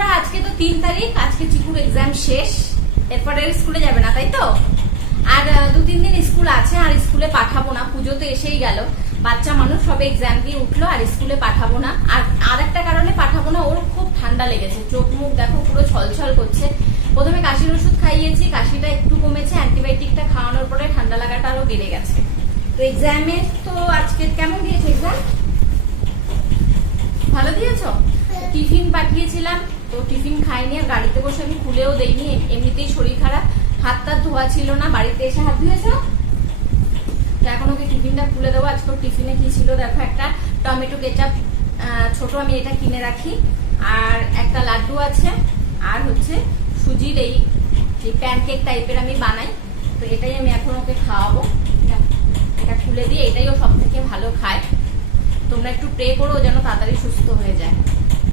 বন্ধুরা, আজকে তো 3 তারিখ, আজকে চিকুর এক্সাম শেষ। এরপরে স্কুলে যাবে না, তাই তো? আর 2-3 দিন স্কুল আছে, আর স্কুলে পাঠাবো না। পুজো তো এসেই গেল, বাচ্চা মানুষ সবে এক্সাম দিয়ে উঠলো, আর স্কুলে পাঠাবো না। আর একটা কারণে পাঠাবো না, ওর খুব ঠান্ডা লেগেছে, চোখ মুখ দেখো পুরো ছলছল করছে। প্রথমে কাশির ওষুধ খাইয়েছি, কাশিটা একটু কমেছে, অ্যান্টিবায়োটিকটা খাওয়ানোর পরে ঠান্ডা লাগাটা আরো বেড়ে গেছে। তো এক্সামে তো আজকে কেমন দিয়েছে এক্সাম? ভালো দিয়েছ? টিফিন পাঠিয়েছিলাম, তো টিফিন খাইনি, আর গাড়িতে বসে আমি খুলেও দেইনি, এমনিতেই শরীর খারাপ, হাতটা ধোয়া ছিল না। বাড়িতে এসে হাত ধুয়েছ? তো এখন ওকে টিফিনটা খুলে দেবো। আজকে টিফিনে কি ছিল দেখো, একটা টমেটো কেচাপ ছোট, আমি এটা কিনে রাখি, আর একটা লাড্ডু আছে, আর হচ্ছে সুজির এই প্যানকেক টাইপের আমি বানাই, তো এটাই আমি এখন ওকে খাওয়াবো। এটা খুলে দিয়ে, এটাই ও সব থেকে ভালো খায়। তোমরা একটু প্রে করো যেন তাড়াতাড়ি সুস্থ হয়ে যায়।